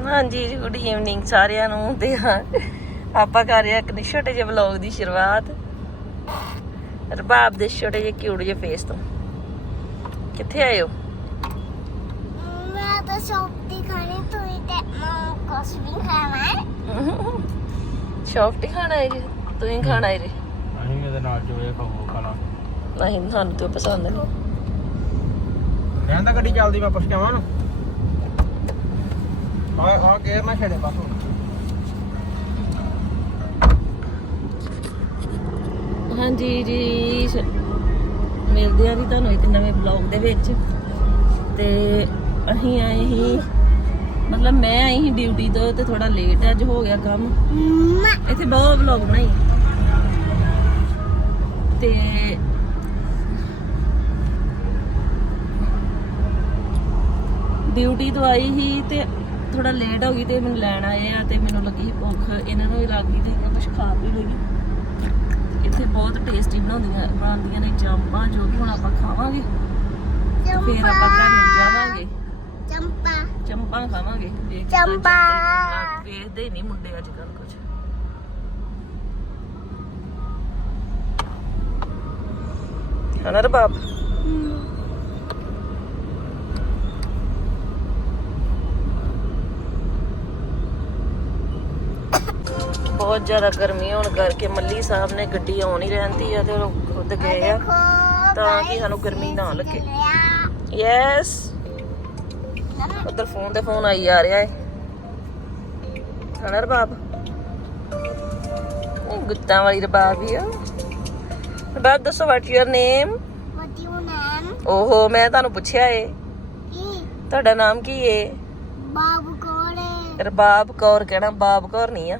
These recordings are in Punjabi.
ਹਾਂਜੀ ਜੀ ਗੁੱਡ ਈਵਨਿੰਗ ਸਾਰਿਆਂ ਨੂੰ ਤੇ ਹਾਂ, ਆਪਾਂ ਕਰ ਰਹੇ ਹਾਂ ਇੱਕ ਛੋਟੇ ਜਿਹੇ ਵਲੌਗ ਦੀ ਸ਼ੁਰੂਆਤ। ਰਬਾਬ ਦੇ ਛੋਟੇ ਜਿਹੇ ਕਿਊਟ ਜਿਹੇ ਫੇਸ ਤੋਂ। ਕਿੱਥੇ ਆਏ ਹੋ? ਮੈਂ ਤਾਂ ਸੌਪਤੀ ਖਾਣੀ ਤੂੰ ਤੇ ਮੈਂ ਕੁਛ ਵੀ ਖਾਣਾ ਸ਼ੌਫਟੀ ਖਾਣਾ ਹੈ ਜੀ ਤੂੰ ਹੀ ਖਾਣਾ ਹੈ ਜੀ। ਅਸੀਂ ਇਹਦੇ ਨਾਲ ਜੋ ਇਹ ਖਾਓ ਖਾਣਾ ਨਹੀਂ ਸਾਨੂੰ ਤੇ ਪਸੰਦ ਨਹੀਂ। ਕਹਿੰਦਾ ਗੱਡੀ ਚੱਲਦੀ ਮੈਂ ਪੁੱਛ ਕੇ ਆਵਾਂ ਨੂੰ ਹਾਂ ਹਾਂ ਗੇਰ ਨਾ ਛੱਡੇ ਬਸ ਹਾਂਜੀ ਜੀ ਮਿਲਦੇ ਆ ਜੀ ਤੁਹਾਨੂੰ ਇੱਕ ਨਵੇਂ ਵਲੌਗ ਦੇ ਵਿੱਚ। ਤੇ ਅਸੀਂ ਆਏ ਹੀ, ਮਤਲਬ ਮੈਂ ਆਈ ਸੀ ਡਿਊਟੀ ਤੋਂ ਤੇ ਥੋੜਾ ਲੇਟ ਅੱਜ ਹੋ ਗਿਆ ਕੰਮ। ਇੱਥੇ ਬਹੁਤ ਵਲੌਗ ਬਣਾਈ। ਤੇ ਡਿਊਟੀ ਤੋਂ ਆਈ ਸੀ ਤੇ ਥੋੜਾ ਲੇਟ ਹੋ ਗਈ ਤੇ ਮੈਨੂੰ ਲੈਣ ਆਏ ਆ ਤੇ ਮੈਨੂੰ ਲੱਗੀ ਭੁੱਖ ਇਹਨਾਂ ਨੂੰ ਵੀ ਲੱਗ ਗਈ ਤੇ ਕੁਝ ਖਾ ਵੀ ਲਈ। ਇੱਥੇ ਬਹੁਤ ਟੇਸਟੀ ਬਣਾਉਂਦੀਆਂ ਬਣਾਉਂਦੀਆਂ ਨੇ ਚਾਂਪਾਂ ਜੋ ਕਿ ਹੁਣ ਆਪਾਂ ਖਾਵਾਂਗੇ ਫਿਰ ਆਪਾਂ ਘਰ ਨੂੰ ਜਾਵਾਂਗੇ। ਚੰਪਾ। ਚੰਪਾਂ ਖਾਵਾਂਗੇ ਚੰਪਾ। ਵੇਖਦੇ ਨਹੀਂ ਮੁੰਡੇ ਅੱਜ ਕੱਲ ਕੁਝ ਹਨਾ ਰਬਾਬ? ਬਹੁਤ ਜ਼ਿਆਦਾ ਗਰਮੀ ਹੋਣ ਕਰਕੇ ਮੱਲੀ ਸਾਹਿਬ ਨੇ ਗੱਡੀ ਆਉਣੀ ਰਹਿੰਦੀ ਆ ਤੇ ਉਹ ਖੁਦ ਗਏ ਆ। ਤਾਂ ਕਿ ਸਾਨੂੰ ਗਰਮੀ ਨਾ ਲੱਗੇ। ਯੈਸ ਉਧਰ ਫੋਨ ਤੇ ਫੋਨ ਆਈ ਜਾ ਰਿਹਾ ਹੈ ਹਨਾ ਰਬਾਬ? ਇਹ ਗੁੱਤਾਂ ਵਾਲੀ ਰਬਾਬ ਹੀ ਆ। ਰਬਾਬ ਦੱਸੋ ਵਾਟ ਯੂਰ ਨੇਮ? ਓਹੋ ਮੈਂ ਤੁਹਾਨੂੰ ਪੁੱਛਿਆ ਏ। ਕੀ? ਤੁਹਾਡਾ ਨਾਮ ਕੀ ਏ? ਬਾਬੂ ਕੋਲੇ ਰਬਾਬ ਕੌਰ ਕਹਿਣਾ ਬਾਬ ਕੌਰ ਨਹੀਂ ਆ।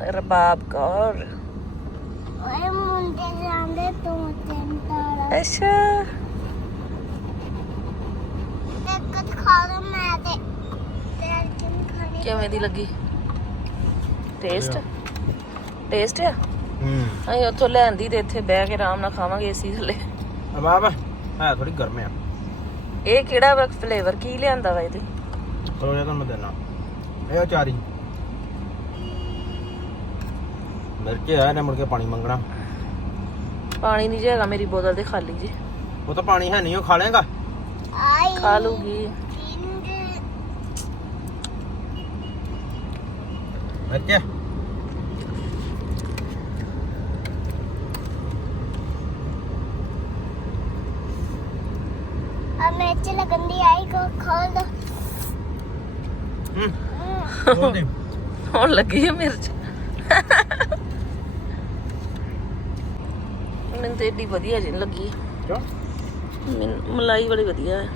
ਰਬਾਬ ਕੌਰ। ਓਏ ਮੁੰਡੇ ਜਾਂਦੇ ਤੂੰ ਚੰਟਾ ਅੱਛਾ। ਇੱਕ ਕੁਝ ਖਾ ਲਓ ਮੈਂ ਤੇ ਤੇਰੇ ਕਿੰਨ ਖਾਣੀ ਕਿਵੇਂ ਦੀ ਲੱਗੀ? ਟੇਸਟ ਟੇਸਟ ਆ? ਹੂੰ। ਅਸੀਂ ਉੱਥੋਂ ਲੈਂਦੀ ਤੇ ਇੱਥੇ ਬਹਿ ਕੇ ਆਰਾਮ ਨਾਲ ਖਾਵਾਂਗੇ ਏਸੀ ਥੱਲੇ। ਅਬਾਬ ਹੈ ਥੋੜੀ ਗਰਮ ਆ। ਇਹ ਕਿਹੜਾ ਫਲੇਵਰ ਕੀ ਲਿਆਂਦਾ ਵਾ ਇਹਦੇ? ਚਲੋ ਜੇ ਤੁਹਾਨੂੰ ਮੈਂ ਦੇਣਾ। ਇਹ ਚਾਰੀ। ਮਿਰਚ ਆ ਇਹਨੇ ਮੁੜ ਕੇ ਪਾਣੀ ਮੰਗਣਾ। ਪਾਣੀ ਨਹੀਂ ਜੇਗਾ ਮੇਰੀ ਬੋਤਲ ਤੇ ਖਾਲੀ ਜੀ। ਉਹ ਤਾਂ ਪਾਣੀ ਹੈ ਨਹੀਂ ਉਹ ਖਾ ਲੇਗਾ ਆਈ ਖਾ ਲੂਗੀ। ਮਿਰਚ ਆ ਮਿਰਚ ਲੱਗਣ ਦੀ ਆਈ ਕੋ ਖੋਲ ਦੋ। ਹੂੰ। ਹੁਣ ਲੱਗੀ ਹੈ ਮਿਰਚ। ਮੈਨੂੰ ਤੇ ਏਡੀ ਵਧੀਆ ਜਿਹੀ ਨੀ ਲੱਗੀ। ਕਿਉਂ? ਮੈਨੂੰ ਮਲਾਈ ਬੜੀ ਵਧੀਆ ਹੈ।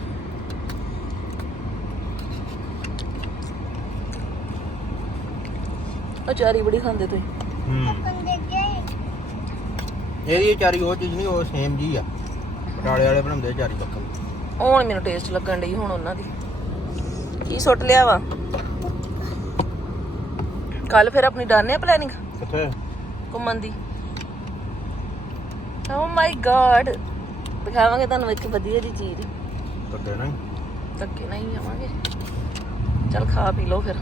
ਅਚਾਰੀ ਬੜੀ ਖਾਂਦੇ ਤੁਸੀਂ। ਇਹਦੀ ਚਾਰੀ ਉਹ ਚੀਜ਼ ਨਹੀਂ ਉਹ ਸੇਮ ਜੀ ਆ। ਬਟਾਲੇ ਵਾਲੇ ਬਣਾਉਂਦੇ ਆ ਚਾਰੀ ਬੱਕਰੀ ਹੁਣ ਮੈਨੂੰ ਟੇਸਟ ਲੱਗਣ ਡਈ ਹੁਣ ਉਹਨਾਂ ਦੀ। ਕੀ ਸੁੱਟ ਲਿਆ ਵਾ? ਕੱਲ ਫਿਰ ਆਪਣੀ ਡਾਨੇ ਪਲੈਨਿੰਗ ਕਿੱਥੇ? ਘੁੰਮਣ ਦੀ। ਓ ਮਾਈ ਗॉड ਦਿਖਾਵਾਂਗੇ ਤੁਹਾਨੂੰ ਇੱਕ ਵਧੀਆ ਜੀ ਚੀਜ਼। ਕੱਟੇ ਨਹੀਂ ਧੱਕੇ ਨਹੀਂ ਆਵਾਂਗੇ। ਚਲ ਖਾ ਪੀ ਲਓ ਫਿਰ।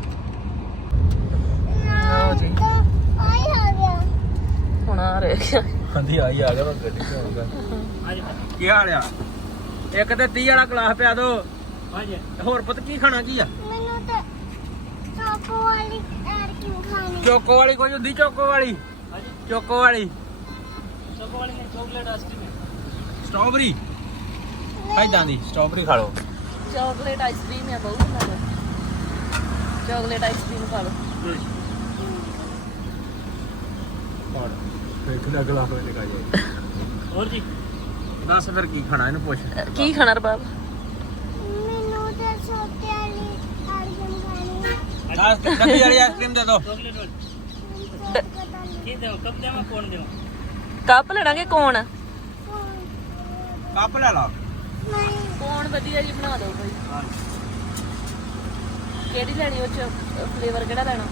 ਲਓ ਜੀ। ਆਈ ਆ ਗਿਆ ਹੁਣ ਆ ਰਹਿ ਗਿਆ ਹਾਂਜੀ ਆਈ ਆ ਗਿਆ ਗੱਡੀ ਤੇ ਆਉਂਗਾ ਕੀ ਹਾਲ ਆ? ਇੱਕ ਤੇ 30 ਵਾਲਾ ਗਲਾਸ ਪਿਆ ਦੋ। ਹਾਂਜੀ। ਹੋਰ ਪੁੱਤ ਕੀ ਖਾਣਾ ਕੀ ਆ? ਮੈਨੂੰ ਤਾਂ ਚਾਕੂ ਵਾਲੀ ਐਰ ਕਿਉਂ ਖਾਣੀ। ਚੋਕੋ ਵਾਲੀ ਕੋਈ ਹੁੰਦੀ ਚੋਕੋ ਵਾਲੀ? ਹਾਂਜੀ। ਚੋਕੋ ਵਾਲੀ। ਚਾਕਲੇਟ ਆਈਸਕ੍ਰੀਮ ਸਟ੍ਰਾਬੇਰੀ ਫਾਇਦਾ ਦੀ ਸਟ੍ਰਾਬੇਰੀ ਖਾ ਲਓ ਚਾਕਲੇਟ ਆਈਸਕ੍ਰੀਮ ਹੈ ਬਹੁਤ ਨਾ ਚਾਕਲੇਟ ਆਈਸਕ੍ਰੀਮ ਖਾ ਲਓ ਹੋਰ ਫਿਰ ਕਿਹਦਾ ਗਲਾਸ ਵਿੱਚ ਲਗਾ ਜਾਏ ਹੋਰ ਜੀ ਦੱਸ ਫਿਰ ਕੀ ਖਾਣਾ ਇਹਨੂੰ ਪੁੱਛ ਕੀ ਖਾਣਾ ਰਬਾਬ ਮੈਨੂੰ ਤਾਂ ਛੋਟੇ ਵਾਲੀ ਕਿਉਂ ਖਾਣੀ ਦੱਸ ਡੱਬੀ ਵਾਲੀ ਆਈਸਕ੍ਰੀਮ ਦੇ ਦੋ ਕੀ ਦੇਵਾਂ ਕੱਪ ਦੇਵਾਂ ਕੋਣ ਦੇਵਾਂ ਕੱਪ ਲੈਣਾ ਕਿ ਕੋਣ? ਕੱਪ ਲੈ ਲਾ। ਕੋਣ ਵਧੀਆ ਜੀ ਬਣਾ ਦਿਓ ਭਾਈ ਕਿਹੜੀ ਲੈਣੀ ਉਹ ਚ? ਫਲੇਵਰ ਕਿਹੜਾ ਲੈਣਾ?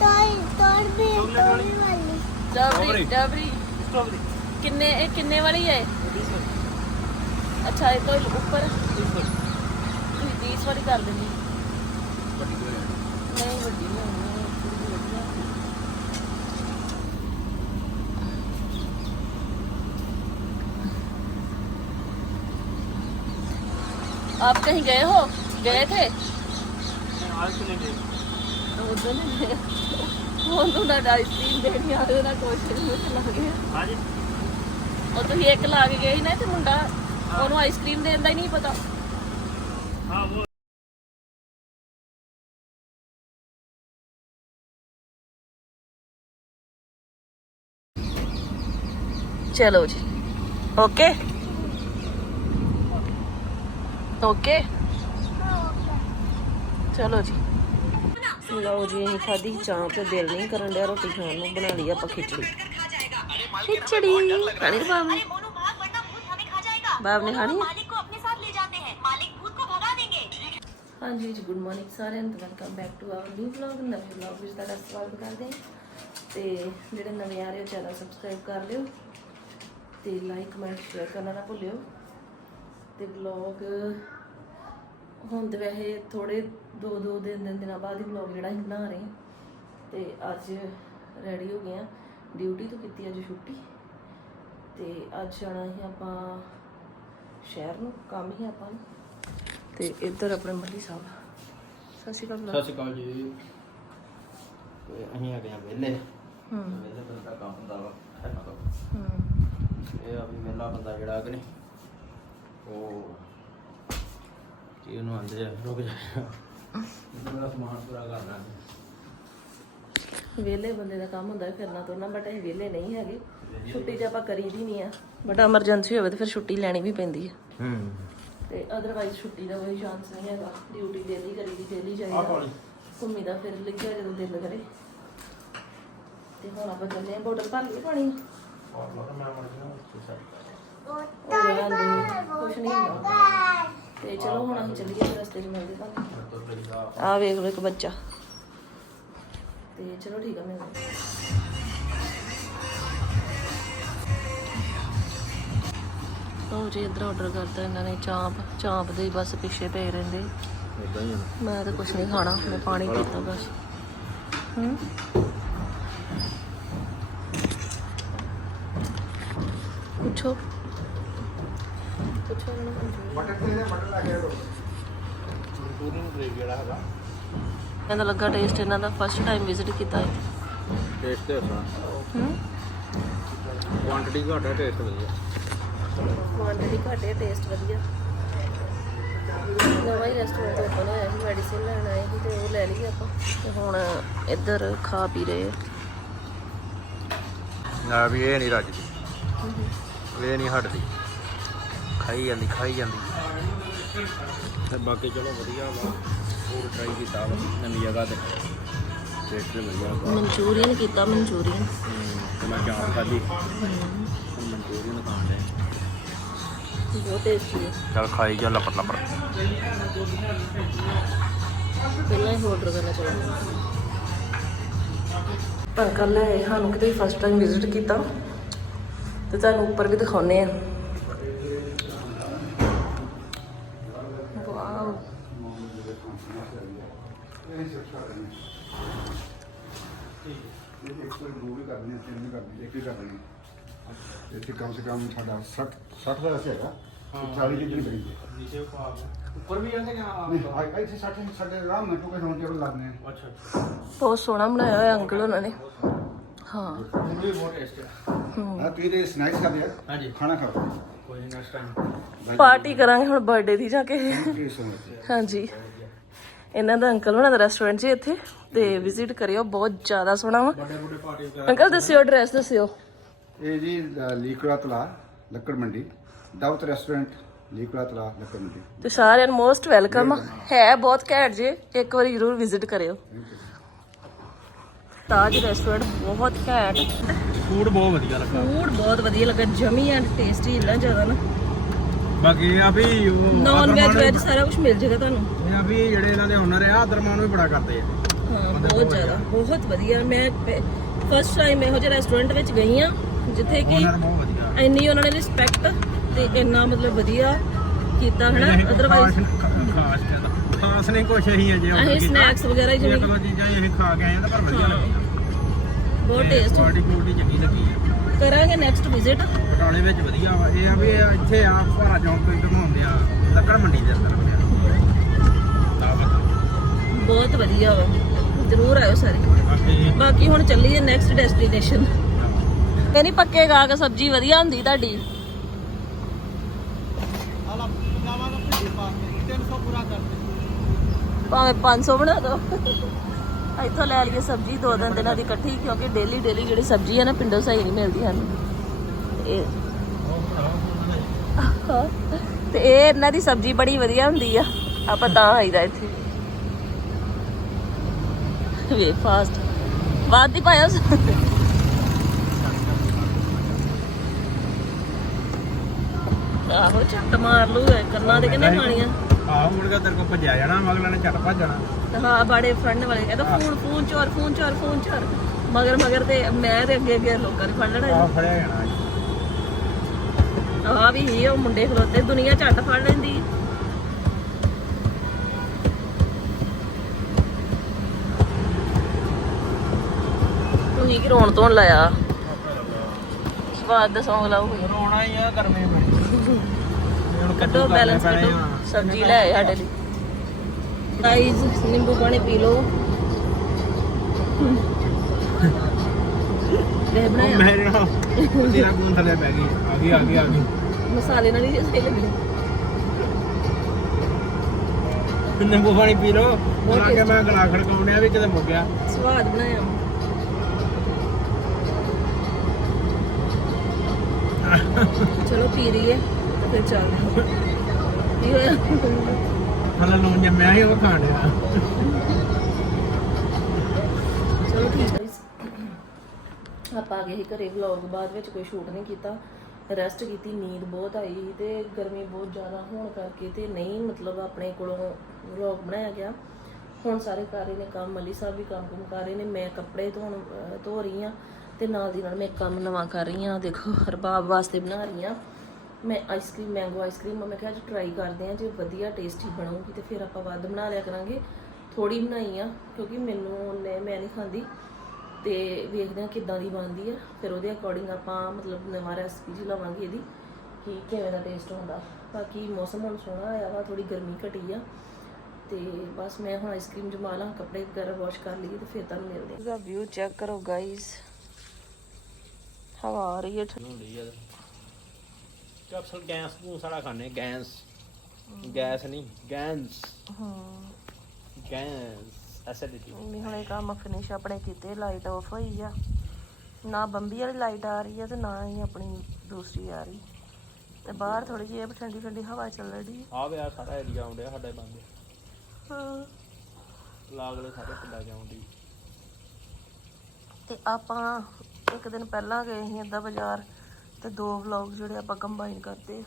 ਤੋੜ ਤੋੜ ਵੀ ਤੋੜੀ ਵਾਲੀ। ਡਬਰੀ ਡਬਰੀ। ਸਟ੍ਰਾਬੇਰੀ ਕਿੰਨੇ ਇਹ ਕਿੰਨੇ ਵਾਲੀ ਹੈ ਅੱਛਾ ਇਹ ਤੋਂ ਉੱਪਰ। ਤੁਸੀਂ 30 ਵਾਲੀ ਕਰ ਦਿੰਦੀ। ਨਹੀਂ ਵੱਡੀ ਨਹੀਂ ਹੋਣੀ ਥੋੜੀ ਵਧੀਆ आप कहीं गए हो गए थे आज तो नहीं गए ਉਦੋਂ ਨਹੀਂ ਗਏ ਹੁਣ ਤੋਂ ਨਾ ਆਈਸਕ੍ਰੀਮ ਦੇਣੀ ਆ ਉਹਦਾ ਕੁਛ ਨਹੀਂ ਚਲਾ ਗਿਆ हाँ जी ਉਹ ਤੁਸੀਂ ਇੱਕ ਲਾ ਕੇ ਗਏ ਸੀ ਨਾ ਤੇ ਮੁੰਡਾ ਉਹਨੂੰ ਆਈਸਕ੍ਰੀਮ ਦੇਣ ਦਾ ਹੀ ਨਹੀਂ ਪਤਾ हाँ वो ਚਲੋ ਜੀ ਓਕੇ ਓਕੇ ਚਲੋ ਜੀ। ਲਓ ਜੀ ਅਸੀਂ ਖਾਦੀ ਚਾਹ ਤੇ ਦਿਲ ਨਹੀਂ ਕਰਨ ਡਿਆ ਰੋਟੀ ਖਾਣ ਨੂੰ ਬਣਾ ਲਈ ਆਪਾਂ ਖਿਚੜੀ। ਖਿਚੜੀ। ਖਾਣੀ ਬਾਬ ਬਾਬ ਨੇ ਖਾਣੀ ਹਾਂਜੀ ਜੀ ਗੁੱਡ ਮਾਰਨਿੰਗ ਸਾਰਿਆਂ ਨੂੰ welcome back to our new vlog ਨਵੇਂ ਵਲੌਗ ਵਿੱਚ ਤੁਹਾਡਾ ਸਵਾਗਤ ਕਰਦੇ ਹਾਂ। ਤੇ ਜਿਹੜੇ ਨਵੇਂ ਆ ਰਹੇ ਹੋ ਚੈਨਲ ਸਬਸਕ੍ਰਾਈਬ ਕਰ ਲਿਓ ਤੇ ਲਾਈਕ ਕਮੈਂਟ ਸ਼ੇਅਰ ਕਰਨਾ ਨਾ ਭੁੱਲਿਓ। ਤੇ ਵਲੌਗ ਹੁਣ ਤੇ ਵੈਸੇ ਥੋੜੇ ਦੋ ਦੋ ਦਿਨ ਦਿਨ ਦਿਨਾਂ ਬਾਅਦ ਹੀ ਵਲੌਗ ਜਿਹੜਾ ਅਸੀਂ ਬਣਾ ਰਹੇ ਹਾਂ। ਤੇ ਅੱਜ ਰੈਡੀ ਹੋ ਗਏ ਆ ਡਿਊਟੀ ਤੋਂ ਕੀਤੀ ਅੱਜ ਛੁੱਟੀ। ਤੇ ਅੱਜ ਜਾਣਾ ਸੀ ਆਪਾਂ ਸ਼ਹਿਰ ਨੂੰ ਕੰਮ ਹੀ ਆਪਾਂ ਨੂੰ। ਤੇ ਇੱਧਰ ਆਪਣੇ ਮੱਲੀ ਸਾਹਿਬ। ਸਤਿ ਸ਼੍ਰੀ ਅਕਾਲ ਸਤਿ ਸ਼੍ਰੀ ਅਕਾਲ ਜੀ। ਤੇ ਅਸੀਂ ਆ ਗਏ ਆ ਵਿਹਲੇ। ਹੂੰ। ਵਿਹਲੇ ਬੰਦਾ ਕੰਮ ਹੁੰਦਾ ਵਾ ਹੈ ਹੂੰ। ਇਹ ਆ ਵੀ ਵਿਹਲਾ ਬੰਦਾ ਜਿਹੜਾ ਕਿ ਨਹੀਂ ਉਹ ਕੀ ਉਹਨੂੰ ਆਂਦੇ ਆ? ਰੁਕ ਜਾ। ਮੇਰਾ ਸਮਾਨ ਪੂਰਾ ਕਰਨਾ ਵਿਹਲੇ ਬੰਦੇ ਦਾ ਕੰਮ ਹੁੰਦਾ ਹੈ ਫਿਰਨਾ ਤੁਰਨਾ ਬਟ ਇਹ ਵਿਹਲੇ ਨਹੀਂ ਹੈਗੇ। ਛੁੱਟੀ ਤੇ ਆਪਾਂ ਕਰੀਦੀ ਨਹੀਂ ਆ। ਬਟ ਐਮਰਜੈਂਸੀ ਹੋਵੇ ਤੇ ਫਿਰ ਛੁੱਟੀ ਲੈਣੀ ਵੀ ਪੈਂਦੀ ਹੈ ਹੂੰ। ਤੇ ਅਦਰਵਾਈਜ਼ ਛੁੱਟੀ ਦਾ ਕੋਈ ਚਾਂਸ ਨਹੀਂ ਹੈਗਾ। ਡਿਊਟੀ ਡੇਲੀ ਕਰੀਦੀ ਡੇਲੀ ਜਾਈਦਾ। ਘੁੰਮੀ ਦਾ ਫਿਰ ਲਿਖਿਆ ਜਦੋਂ ਦਿਲ ਕਰੇ। ਤੇ ਹੁਣ ਆਪਾਂ ਚੱਲੇ ਆ ਬੋਤਲ ਭਰ ਲਈ ਪਾਣੀ। ਔਰ ਮੈਂ ਮਰ ਗਿਆ ਉਹ ਜਗ੍ਹਾ ਨਹੀਂ ਕੁਛ ਨਹੀਂ ਹੁੰਦਾ ਤੇ ਚਲੋ ਹੁਣ ਅਸੀਂ ਚੱਲੀਏ ਫਿਰ ਰਸਤੇ 'ਚ ਮਿਲਦੇ ਤੁਹਾਨੂੰ ਤੋਂ ਤੇਰਾ ਆ ਵੇਖ ਲਓ ਇੱਕ ਬੱਚਾ। ਤੇ ਚਲੋ ਠੀਕ ਆ ਮੈਂ ਉਹ ਜੀ ਇੱਧਰ ਆਰਡਰ ਕਰਤਾ ਇਹਨਾਂ ਨੇ ਚਾਂਪ ਚਾਂਪ ਦੇ ਹੀ ਬਸ ਪਿੱਛੇ ਪਏ ਰਹਿੰਦੇ। ਇਦਾਂ ਹੀ ਆ। ਮੈਂ ਤਾਂ ਕੁਝ ਨਹੀਂ ਖਾਣਾ ਮੈਂ ਪਾਣੀ ਪੀਤਾ ਬਸ। ਹੂੰ? ਪੁੱਛੋ। ਪੁੱਛੋ ਇਹਨਾਂ ਨੂੰ ਮਟਰ ਤੇ ਮਟਰ ਲਾ ਕੇ ਦੋ ਪੂਰੀ ਨੂੰ ਬ੍ਰੇਕ ਜਿਹੜਾ ਹੈਗਾ ਕਹਿੰਦਾ ਲੱਗਾ ਟੇਸਟ ਇਹਨਾਂ ਦਾ। ਫਸਟ ਟਾਈਮ ਵਿਜ਼ਿਟ ਕੀਤਾ ਹੈ ਟੇਸਟ ਤੇ ਹੁੰਦਾ ਹੂੰ? ਕੁਆਂਟੀਟੀ ਘੱਟ ਹੈ ਟੇਸਟ ਵਧੀਆ। ਕੁਆਂਟੀਟੀ ਘਟੇ ਟੇਸਟ ਵਧੀਆ। ਨਵਾਂ ਹੀ ਰੈਸਟੋਰੈਂਟ ਓਪਨ ਹੋਇਆ ਸੀ ਮੈਡੀਸਿਨ ਲੈਣ ਆਏ ਸੀ ਤੇ ਉਹ ਲੈ ਲਈ ਆਪਾਂ। ਤੇ ਹੁਣ ਇੱਧਰ ਖਾ ਪੀ ਰਹੇ ਆ। ਨਾ ਵੀ ਇਹ ਨਹੀਂ ਰੱਜਦੀ। ਇਹ ਨਹੀਂ ਹਟਦੀ। ਖਾਈ ਜਾਂਦੀ ਖਾਈ ਜਾਂਦੀ। ਤੇ ਬਾਕੀ ਚਲੋ ਵਧੀਆ ਵਾ। ਹੋਰ ਟਰਾਈ ਕੀਤਾ ਵਾ ਨਵੀਂ ਜਗ੍ਹਾ ਤੇ। ਟੇਸਟ ਤੇ ਵਧੀਆ ਵਾ ਮਨਚੂਰੀਅਨ ਕੀਤਾ ਮਨਚੂਰੀਅਨ। ਤੇ ਮੈਂ ਜਾਣ ਖਾਦੀ ਹੁਣ ਮਨਚੂਰੀਅਨ ਖਾਣ ਦੇ ਬਹੁਤ ਟੇਸਟੀ ਹੈ ਚਲ ਖਾਈ ਜਾ ਲਪਟ ਲਪਟ ਪਹਿਲਾਂ ਹੀ ਆਰਡਰ ਕਰਨਾ ਚਾਹੀਦਾ। ਪਰ ਕੱਲ ਹੈ ਸਾਨੂੰ ਕਿਤੇ ਫਸਟ ਟਾਈਮ ਵਿਜ਼ਿਟ ਕੀਤਾ। ਤੇ ਤੁਹਾਨੂੰ ਉੱਪਰ ਵੀ ਦਿਖਾਉਨੇ ਆ। ਦੋ ਹੈ। ਹੀ ਹੈ ਇੱਥੇ ਕਮ ਸੇ ਕਮ ਸਾਡਾ 60 60 ਦਾ ਵੈਸੇ ਹੈਗਾ। 40 ਕਿੰਨੀ ਬਣੀ ਹੈ। ਨੀਚੇ ਪਾ ਉੱਪਰ ਵੀ ਜਾਂਦੇ ਨਹੀਂ ਆ ਇੱਥੇ 60 ਸਾਡੇ ਆਰਾਮ ਨਾਲ ਟੁਕੇ ਹੋਣ ਜਿਹੜੇ ਲੱਗਨੇ ਅੱਛਾ ਅੱਛਾ। ਬਹੁਤ ਸੋਹਣਾ ਬਣਾਇਆ ਹੋਇਆ ਅੰਕਲ ਉਹਨਾਂ ਨੇ। ਹਾਂ। ਹੁਣ ਵੀ ਬਹੁਤ ਟੇਸਟ ਹੈ। ਆ ਤੁਸੀਂ ਤੇ ਸਨੈਕਸ ਕਰਦੇ ਆ? ਹਾਂਜੀ। ਖਾਣਾ ਖਾਓ। ਕੋਈ ਨਹੀਂ ਨੈਕਸਟ ਟਾਈਮ ਪਾਰਟੀ ਕਰਾਂਗੇ ਹੁਣ ਬਰਥਡੇ ਦੀ ਜਾ ਕੇ। ਸੋ ਹਾਂਜੀ। ਇਹਨਾਂ ਦਾ ਅੰਕਲ ਉਹਨਾਂ ਦਾ ਰੈਸਟੋਰੈਂਟ ਜੀ ਇੱਥੇ ਤੇ ਵਿਜ਼ਿਟ ਕਰਿਓ ਬਹੁਤ ਜ਼ਿਆਦਾ ਸੋਹਣਾ ਵਾ। ਅੰਕਲ ਦੱਸਿਓ ਐਡਰੈਸ ਦੱਸਿਓ। ਇਹ ਜੀ ਲੀਕੜਾ ਤਲਾ ਲੱਕੜ ਮੰਡੀ। ਦਾਵਤ ਰੈਸਟੋਰੈਂਟ ਲੀਕੜਾ ਤਲਾ ਲੱਕੜ ਮੰਡੀ। ਤੇ ਸਾਰਿਆਂ ਨੂੰ ਮੋਸਟ ਵੈਲਕਮ ਹੈ ਬਹੁਤ ਘੈਂਟ ਜੇ ਇੱਕ ਵਾਰੀ ਜ਼ਰੂਰ ਵਿਜ਼ਿਟ ਕਰਿਓ। ਤਾਜ ਰੈਸਟੋਰੈਂਟ ਬਹੁਤ ਘੈਂਟ। ਫੂਡ ਬਹੁਤ ਵਧੀਆ ਲੱਗਾ। ਫੂਡ ਬਹੁਤ ਵਧੀਆ ਲੱਗਾ ਜਮੀ ਐਂਡ ਟੇਸਟੀ ਇੰਨਾ ਜ਼ਿਆਦਾ ਨਾ। ਬਾਕੀ ਇਹ ਆ ਵੀ ਨਾਨ ਵੈਜ ਵੈਜ ਸਾਰਾ ਕੁਝ ਮਿਲ ਜਾਏਗਾ ਤੁਹਾਨੂੰ। ਇਹ ਆ ਵੀ ਜਿਹੜੇ ਇਹਨਾਂ ਦੇ ਓਨਰ ਆ ਆਦਰਮਾਨ ਵੀ ਬੜਾ ਕਰਦੇ ਆ। ਹਾਂ ਬਹੁਤ ਜ਼ਿਆਦਾ ਬਹੁਤ ਵਧੀਆ। ਮੈਂ ਫਸਟ ਟਾਈਮ ਇਹੋ ਜਿਹੇ ਰੈਸਟੋਰੈਂਟ ਵਿੱਚ ਗਈ ਆ ਜਿੱਥੇ ਕਿ ਓਨਰ ਬਹੁਤ ਵਧੀਆ। ਇੰਨੀ ਉਹਨਾਂ ਨੇ ਰਿਸਪੈਕਟ ਤੇ ਇੰਨਾ ਮਤਲਬ ਵਧੀਆ ਕੀਤਾ ਹਨਾ? ਅਦਰਵਾਈਜ਼ ਖਾਸ ਕਹਿੰਦਾ ਖਾਸ ਨਹੀਂ ਕੁਛ ਅਸੀਂ ਅਜੇ order ਅਸੀਂ snacks ਵਗੈਰਾ ਹੀ ਜਿਵੇਂ- ਚੀਜ਼ਾਂ ਅਸੀਂ ਖਾ ਕੇ ਆਏ ਹਾਂ ਤਾਂ ਪਰ ਵਧੀਆ ਹਾਂ। ਲੱਗੀਆਂ। ਬਹੁਤ ਟੇਸਟ ਕੁਆਲਿਟੀ ਕੁਆਲਿਟੀ ਚੰਗੀ ਲੱਗੀ ਆ ਕਰਾਂਗੇ ਨੈਕਸਟ ਵਿਜ਼ਿਟ ਬਟਾਲੇ ਵਿੱਚ ਵਧੀਆ ਵਾ। ਇਹ ਆ ਵੀ ਇਹ ਇੱਥੇ ਆ ਭਾਰਾ ਚੌਂਕ ਤੋਂ ਇੱਧਰ ਨੂੰ ਆਉਂਦੇ ਆ ਲੱਕੜ ਮੰਡੀ ਦੇ ਅੰਦਰ ਬਣਿਆ ਦਾਵਤ ਬਹੁਤ ਵਧੀਆ ਵਾ। ਜ਼ਰੂਰ ਆਇਓ ਸਾਰੇ। ਬਾਕੀ ਬਾਕੀ ਹੁਣ ਚੱਲੀਏ ਨੈਕਸਟ ਡੈਸਟੀਨੇਸ਼ਨ ਕਹਿੰਦੀ ਪੱਕੇ ਗਾ ਕੇ ਸਬਜ਼ੀ ਵਧੀਆ ਹੁੰਦੀ ਤੁਹਾਡੀ। ਭਾਵੇਂ 500 ਬਣਾ ਦੋ। ਇੱਥੋਂ ਲੈ ਲਈਏ ਸਬਜ਼ੀ ਦੋ ਦਿਨ ਦਿਨਾਂ ਦੀ ਇਕੱਠੀ ਕਿਉਂਕਿ ਡੇਲੀ ਡੇਲੀ ਜਿਹੜੀ ਸਬਜ਼ੀ ਹੈ ਨਾ ਪਿੰਡੋਂ ਸਹੀ ਨਹੀਂ ਮਿਲਦੀ ਹਨ ਇਹ ਤੇ ਇਹ ਇਹਨਾਂ ਦੀ ਸਬਜ਼ੀ ਬੜੀ ਵਧੀਆ ਹੁੰਦੀ ਆ। ਆਪਾਂ ਤਾਂ ਆਈਦਾ ਇੱਥੇ। ਵੇ ਫਾਸਟ ਬਾਤ ਹੀ ਪਾਇਆ ਆਹੋ ਝੱਟ ਮਾਰ ਲੂ ਕੰਨਾਂ ਦੇ ਕਿੰਨੇ ਖਾਣੀਆਂ ਆਹ ਮੁੜ ਕੇ ਤੇਰੇ ਕੋਲ ਭੱਜਿਆ ਜਾਣਾ ਅਗਲੇ ਨੇ ਝਟ ਭੱਜ ਜਾਣਾ। ਤੇ ਹਾਂ ਬਾੜੇ ਫੜਨ ਵਾਲੇ ਕਹਿੰਦਾ ਫੋਨ ਫੋਨ ਚੋਰ ਫੋਨ ਚੋਰ ਫੋਨ ਚੋਰ। ਮਗਰ ਮਗਰ ਤੇ ਮੈਂ ਤੇ ਅੱਗੇ ਅੱਗੇ ਲੋਕਾਂ ਨੇ ਫੜ ਲੈਣਾ ਆਹ ਫੜਿਆ ਜਾਣਾ ਆ ਵੀ ਹੀ ਉਹ ਮੁੰਡੇ ਖਲੋਤੇ ਦੁਨੀਆ ਝੱਟ ਫੜ ਲੈਂਦੀ। ਤੁਸੀਂ ਕੀ ਰੋਣ ਧੋਣ ਲਾਇਆ? ਸਵਾਦ ਦਾ ਸੌਂਗ ਲਾਓ ਰੋਣਾ ਹੀ ਆ ਗਰਮੀ ਬੜੀ। ਕੱਢੋ ਬੈਲੈਂਸ ਕੱਢੋ ਸਬਜ਼ੀ ਲੈ ਆਏ ਸਾਡੇ ਲਈ। ਗਾਈਜ਼ ਨਿੰਬੂ ਪਾਣੀ ਪੀ ਲਓ। ਦੇ ਬਣਾਇਆ। ਮੇਰੇ ਨਾਲ ਤੇਰਾ ਗੂੰ ਥੱਲੇ ਪੈ ਗਈ। ਆ ਗਈ ਆ ਗਈ ਆ ਗਈ। ਮਸਾਲੇ ਨਾਲ ਹੀ ਸਹੀ ਲੱਗਦੇ ਨਿੰਬੂ ਪਾਣੀ ਪੀ ਲਓ। ਉਹਨਾਂ ਕੇ ਮੈਂ ਗਲਾ ਖੜਕਾਉਣਿਆ ਵੀ ਕਿਤੇ ਮੁੱਕ ਗਿਆ। ਸਵਾਦ ਬਣਾਇਆ। ਚਲੋ ਪੀ ਲਈਏ। ਤੇ ਫਿਰ ਚੱਲਦੇ ਹਾਂ ਕੀ ਹੋਇਆ ਹਲਾ ਲੂਣ ਜੰਮਿਆ ਸੀ ਉਹ ਖਾਣ ਡਿਆ। ਚਲੋ ਠੀਕ ਹੈ ਆਪਾਂ ਗਏ ਘਰੇ ਵਲੌਗ ਬਾਅਦ ਵਿੱਚ ਕੋਈ ਸ਼ੂਟ ਨਹੀਂ ਕੀਤਾ। ਰੈਸਟ ਕੀਤੀ ਨੀਂਦ ਬਹੁਤ ਆਈ ਤੇ ਗਰਮੀ ਬਹੁਤ ਜ਼ਿਆਦਾ ਹੋਣ ਕਰਕੇ ਤੇ ਨਹੀਂ ਮਤਲਬ ਆਪਣੇ ਕੋਲੋਂ ਵਲੌਗ ਬਣਾਇਆ ਗਿਆ। ਹੁਣ ਸਾਰੇ ਕਰ ਨੇ ਕੰਮ ਅਲੀ ਸਾਹਿਬ ਵੀ ਕੰਮ ਕੁਮ ਕਰ ਰਹੇ ਨੇ। ਮੈਂ ਕੱਪੜੇ ਧੋਣ ਧੋ ਰਹੀ ਆ ਤੇ ਨਾਲ ਦੀ ਨਾਲ ਮੈਂ ਕੰਮ ਨਵਾਂ ਕਰ ਰਹੀ ਆ ਦੇਖੋ ਹਰਬਾਬ ਵਾਸਤੇ ਬਣਾ ਰਹੀ ਆ ਮੈਂ ਆਈਸਕ੍ਰੀਮ ਮੈਂਗੋ ਆਈਸਕ੍ਰੀਮ ਮੈਂ ਕਿਹਾ ਅੱਜ ਟਰਾਈ ਕਰਦੇ ਆ ਜੇ ਵਧੀਆ ਟੇਸਟੀ ਬਣੂਗੀ ਤੇ ਫਿਰ ਆਪਾਂ ਵੱਧ ਬਣਾ ਲਿਆ ਕਰਾਂਗੇ। ਥੋੜੀ ਬਣਾਈ ਆ ਕਿਉਂਕਿ ਮੈਨੂੰ ਨੇ ਮੈਂ ਨਹੀਂ ਖਾਂਦੀ। ਤੇ ਵੇਖਦੇ ਆ ਕਿੱਦਾਂ ਦੀ ਬਣਦੀ ਆ। ਫਿਰ ਉਹਦੇ ਅਕੋਰਡਿੰਗ ਆਪਾਂ ਮਤਲਬ ਨਵਾਂ ਰੈਸਪੀ ਜੀ ਲਵਾਂਗੇ ਇਹਦੀ ਕਿ ਕਿਵੇਂ ਦਾ ਟੇਸਟ ਹੁੰਦਾ ਬਾਕੀ ਮੌਸਮ ਹੁਣ ਸੋਹਣਾ ਆਇਆ ਵਾ ਥੋੜੀ ਗਰਮੀ ਘਟੀ ਆ। ਤੇ ਬਸ ਮੈਂ ਹੁਣ ਆਈਸਕ੍ਰੀਮ ਜਮਾ ਲਾਂ ਕੱਪੜੇ ਵਗੈਰਾ ਵਾਸ਼ ਕਰ ਲਈਏ ਤੇ ਫਿਰ ਤੁਹਾਨੂੰ ਮਿਲਦੇ ਆ ਇਹਦਾ ਵਿਊ ਚੈੱਕ ਕਰੋ ਗਾਇਸ ਹਵਾ ਆ ਰਹੀ ਹੈ ਠੰਡੀ। ਆ। ਕੈਪਸੂਲ ਗੈਸ ਨੂੰ ਸਾਰਾ ਖਾਣੇ ਗੈਸ। ਗੈਸ ਨਹੀਂ ਗੈਸ। ਹਾਂ। Gas acidity. ਵੀ ਹੁਣ ਕੰਮ ਫਿਨਿਸ਼ ਆਪਣੇ ਕੀਤੇ ਲਾਈਟ ਆਫ ਹੋਈ ਆ। ਨਾ ਬੰਬੀ ਵਾਲੀ ਲਾਈਟ ਆ ਰਹੀ ਆ ਤੇ ਨਾ ਹੀ ਆਪਣੀ ਦੂਸਰੀ ਆ ਰਹੀ। ਤੇ ਬਾਹਰ ਥੋੜੀ ਜਿਹੀ ਠੰਡੀ ਠੰਡੀ ਹਵਾ ਚੱਲ ਰਹੀ ਆ ਗਿਆ ਸਾਰਾ ਏਰੀਆ ਆਉਂਦਿਆ ਸਾਡੇ ਬੰਦੇ। ਹਾਂ। ਲਾਗਲੇ ਸਾਰੇ ਪਿੰਡਾਂ ਆਉਂਦੀ ਤੇ ਆਪਾਂ ਇੱਕ ਦਿਨ ਪਹਿਲਾਂ ਗਏ ਸੀ ਏਦਾਂ ਬਾਜ਼ਾਰ। ਤੇ ਦੋ ਵਲੌਗ ਜਿਹੜੇ ਆਪਾਂ ਕੰਬਾਈਨ ਕਰਦੇ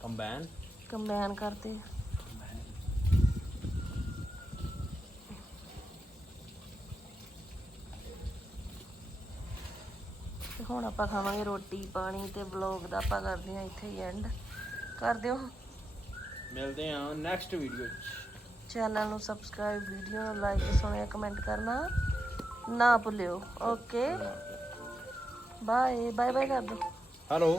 ਕੰਬਾਈਨ ਕੰਬਾਈਨ ਕਰਦੇ ਤੇ ਹੁਣ ਆਪਾਂ ਖਾਵਾਂਗੇ ਰੋਟੀ ਪਾਣੀ ਤੇ ਵਲੌਗ ਦਾ ਆਪਾਂ ਕਰਦੇ ਹਾਂ ਇੱਥੇ ਹੀ ਐਂਡ ਕਰ ਦਿਓ। ਮਿਲਦੇ ਆ ਨੈਕਸਟ ਵੀਡੀਓ ਚ। ਚੈਨਲ ਨੂੰ ਸਬਸਕ੍ਰਾਈਬ ਵੀਡੀਓ ਨੂੰ ਲਾਈਕ ਸੁਣਿਆ ਕਮੈਂਟ ਕਰਨਾ ਨਾ ਭੁੱਲਿਓ। ਓਕੇ ਬਾਏ ਬਾਏ ਬਾਏ ਕਰ ਦਿਓ। ਹੈਲੋ